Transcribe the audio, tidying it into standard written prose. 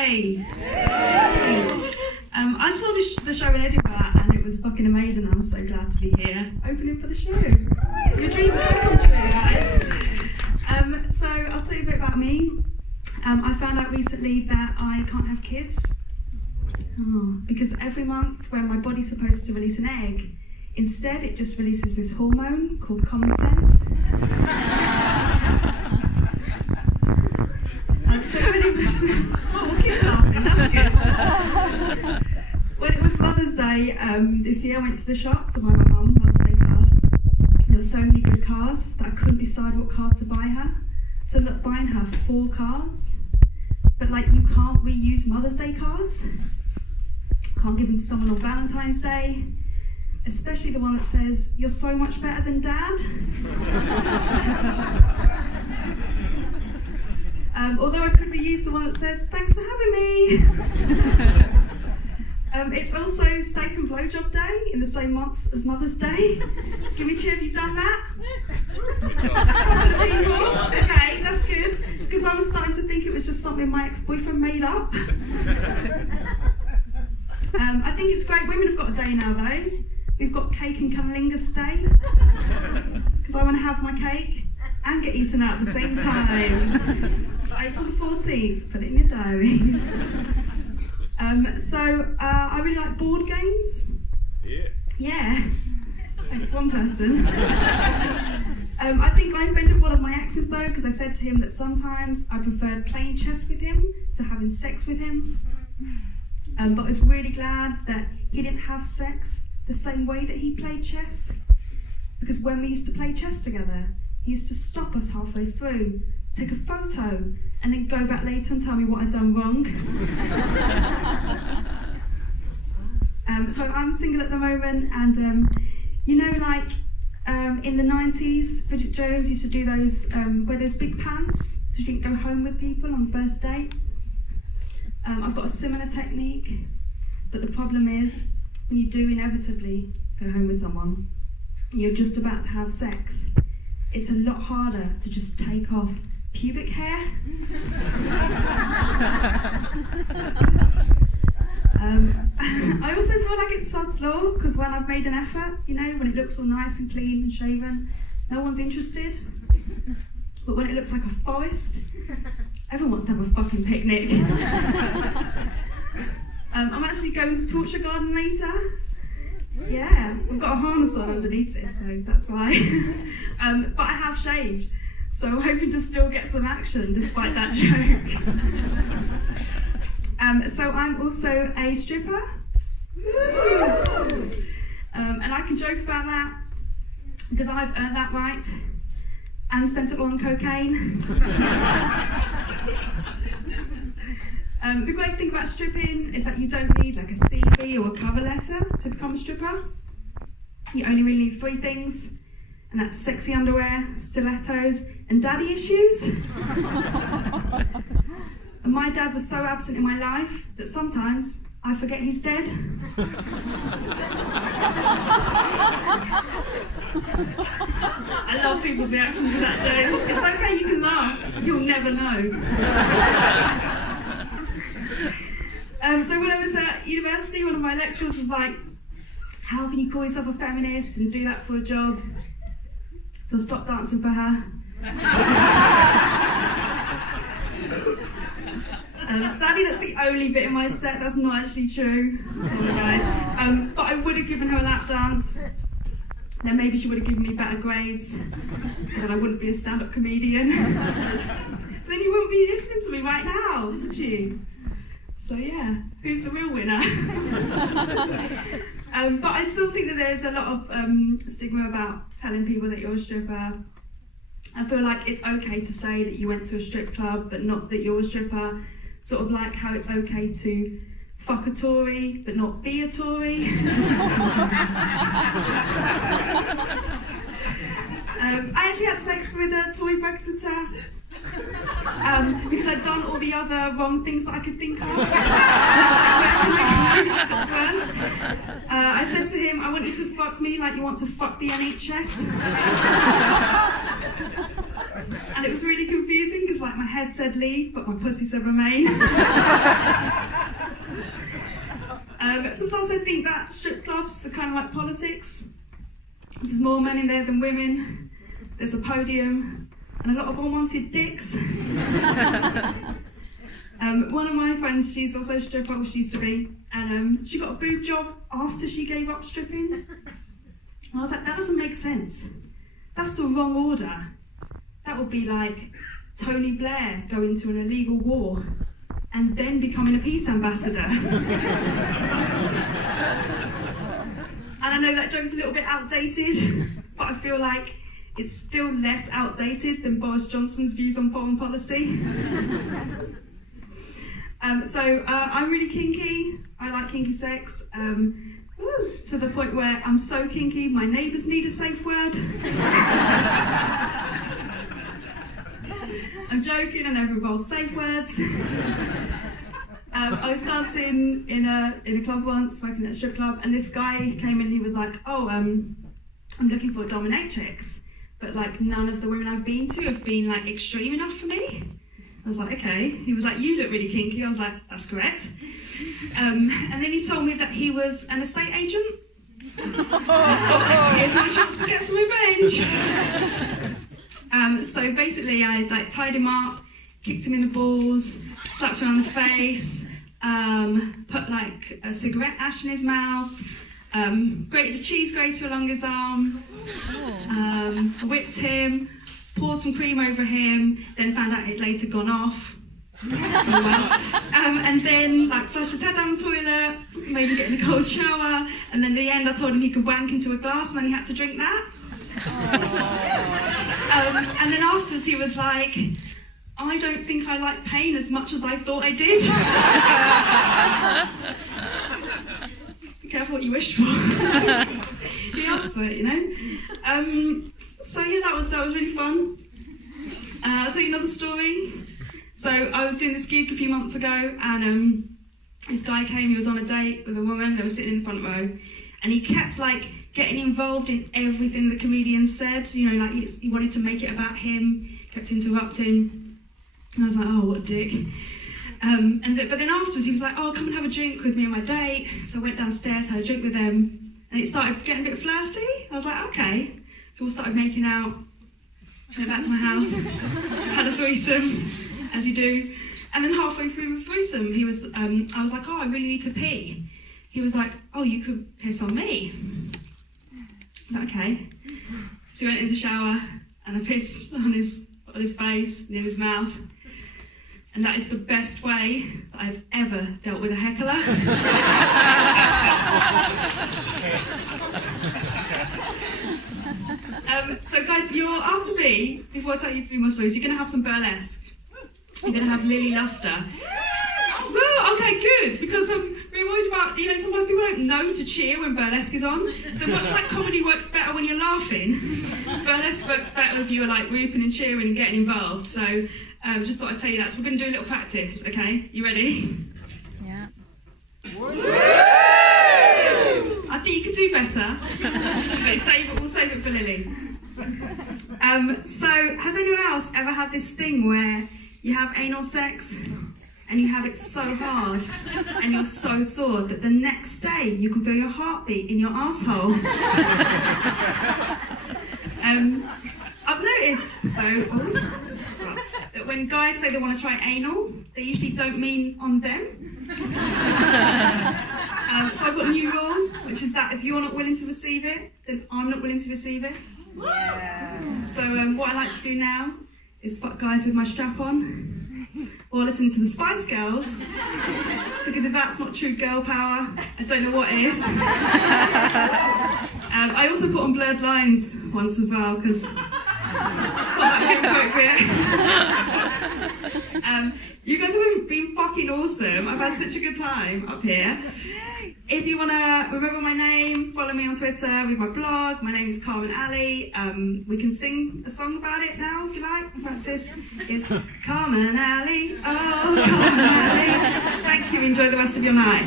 Hey. I saw the show in Edinburgh and it was fucking amazing. I'm so glad to be here opening for the show. Your dreams can come true, guys. So I'll tell you a bit about me. I found out recently that I can't have kids because every month when my body's supposed to release an egg, instead it just releases this hormone called common sense. So when it was, kids laughing, that's good. When it was Mother's Day this year, I went to the shop to buy my mum Mother's Day card. There were so many good cards that I couldn't decide what card to buy her. So I ended up buying her 4 cards. But like, you can't reuse Mother's Day cards. Can't give them to someone on Valentine's Day. Especially the one that says, "You're so much better than Dad." Although I could reuse the one that says, "Thanks for having me." It's also Steak and Blowjob Day in the same month as Mother's Day. Give me a cheer if you've done that. A couple of people. Okay, that's good. Because I was starting to think it was just something my ex-boyfriend made up. I think it's great. Women have got a day now, though. We've got Cake and Cunnilingus Day. Because I want to have my cake and get eaten out at the same time. It's April the 14th, put it in your diaries. I really like board games. Yeah. Thanks, one person. I think I offended one of my exes though, because I said to him that sometimes I preferred playing chess with him to having sex with him. But I was really glad that he didn't have sex the same way that he played chess. Because when we used to play chess together, he used to stop us halfway through, take a photo, and then go back later and tell me what I'd done wrong. So I'm single at the moment, and in the 90s, Bridget Jones used to do those, wear those big pants, so you didn't go home with people on the first date. I've got a similar technique, but the problem is, when you do inevitably go home with someone, you're just about to have sex, it's a lot harder to just take off pubic hair. I also feel like it's sod's law, because when I've made an effort, when it looks all nice and clean and shaven, no one's interested. But when it looks like a forest, everyone wants to have a fucking picnic. I'm actually going to Torture Garden later. Yeah, I've got a harness on underneath this, so that's why. But I have shaved, so I'm hoping to still get some action despite that joke. So I'm also a stripper. And I can joke about that because I've earned that right and spent it all on cocaine. The great thing about stripping is that you don't need like a CV or a cover letter to become a stripper. You only really need 3 things, and that's sexy underwear, stilettos, and daddy issues. And my dad was so absent in my life that sometimes I forget he's dead. I love people's reaction to that joke. It's okay, you can laugh. You'll never know. So when I was at university, one of my lecturers was like, "How can you call yourself a feminist and do that for a job?" So I stopped dancing for her. Sadly, that's the only bit in my set that's not actually true. Sorry, guys. But I would have given her a lap dance. Then maybe she would have given me better grades. And then I wouldn't be a stand-up comedian. But then you wouldn't be listening to me right now, would you? So yeah, who's the real winner? But I still think that there's a lot of stigma about telling people that you're a stripper. I feel like it's okay to say that you went to a strip club, but not that you're a stripper. Sort of like how it's okay to fuck a Tory, but not be a Tory. I actually had sex with a Tory Brexiter. Because I'd done all the other wrong things that I could think of. That's worse. I said to him, "I want you to fuck me like you want to fuck the NHS." And it was really confusing because like my head said leave, but my pussy said remain. Sometimes I think that strip clubs are kind of like politics. There's more men in there than women. There's a podium and a lot of unwanted dicks. One of my friends, she's also a stripper, or she used to be, and she got a boob job after she gave up stripping. And I was like, that doesn't make sense. That's the wrong order. That would be like Tony Blair going to an illegal war and then becoming a peace ambassador. And I know that joke's a little bit outdated, but I feel like it's still less outdated than Boris Johnson's views on foreign policy. I'm really kinky. I like kinky sex. To the point where I'm so kinky, my neighbours need a safe word. I'm joking, I never involved safe words. I was dancing in a club once, working at a strip club, and this guy came in and he was like, oh, I'm looking for a dominatrix, but like none of the women I've been to have been like extreme enough for me. I was like, okay. He was like, you look really kinky. I was like, that's correct. And then he told me that he was an estate agent. Here's my chance to get some revenge. So basically I like tied him up, kicked him in the balls, slapped him on the face, put like a cigarette ash in his mouth, grated a cheese grater along his arm, whipped him, poured some cream over him, then found out it later gone off. And then like flushed his head down the toilet, made him get in a cold shower, and then at the end I told him he could wank into a glass and then he had to drink that. And then afterwards he was like, I don't think I like pain as much as I thought I did. Be careful what you wish for. He asked for it, you know. So yeah, that was really fun. I'll tell you another story. So I was doing this gig a few months ago, and this guy came. He was on a date with a woman. They were sitting in the front row, and he kept like getting involved in everything the comedian said. You know, like he wanted to make it about him. Kept interrupting. And I was like, oh, what a dick. But then afterwards he was like, oh, come and have a drink with me on my date. So I went downstairs, had a drink with them, and it started getting a bit flirty. I was like, okay. So we started making out. Went back to my house, had a threesome, as you do. And then halfway through the threesome, I was like, oh, I really need to pee. He was like, oh, you could piss on me. I was like, okay. So we went in the shower, and I pissed on his face and in his mouth. And that is the best way that I've ever dealt with a heckler. So guys, you're after me, before I tell you 3 more stories, you're going to have some burlesque. You're going to have Lily Luster. Well, okay, good, because I'm really worried about, you know, sometimes people don't know to cheer when burlesque is on. So much like comedy works better when you're laughing, burlesque works better if you're like whooping and cheering and getting involved. So just thought I'd tell you that. So we're going to do a little practice, okay? You ready? Yeah. I think you could do better. Okay, we'll save it for Lily. So, has anyone else ever had this thing where you have anal sex and you have it so hard and you're so sore that the next day you can feel your heartbeat in your asshole? I've noticed, though, that when guys say they want to try anal, they usually don't mean on them. So I've got a new rule, which is that if you're not willing to receive it, then I'm not willing to receive it. Yeah. So what I like to do now is fuck guys with my strap on, or listen to the Spice Girls, because if that's not true girl power, I don't know what is. I also put on blurred lines once as well, because that appropriate. You guys have been fucking awesome. I've had such a good time up here. If you want to remember my name, follow me on Twitter, read my blog. My name is Carmen Ali. We can sing a song about it now if you like. Practice. It's Carmen Ali. Oh, Carmen Ali. Thank you. Enjoy the rest of your night.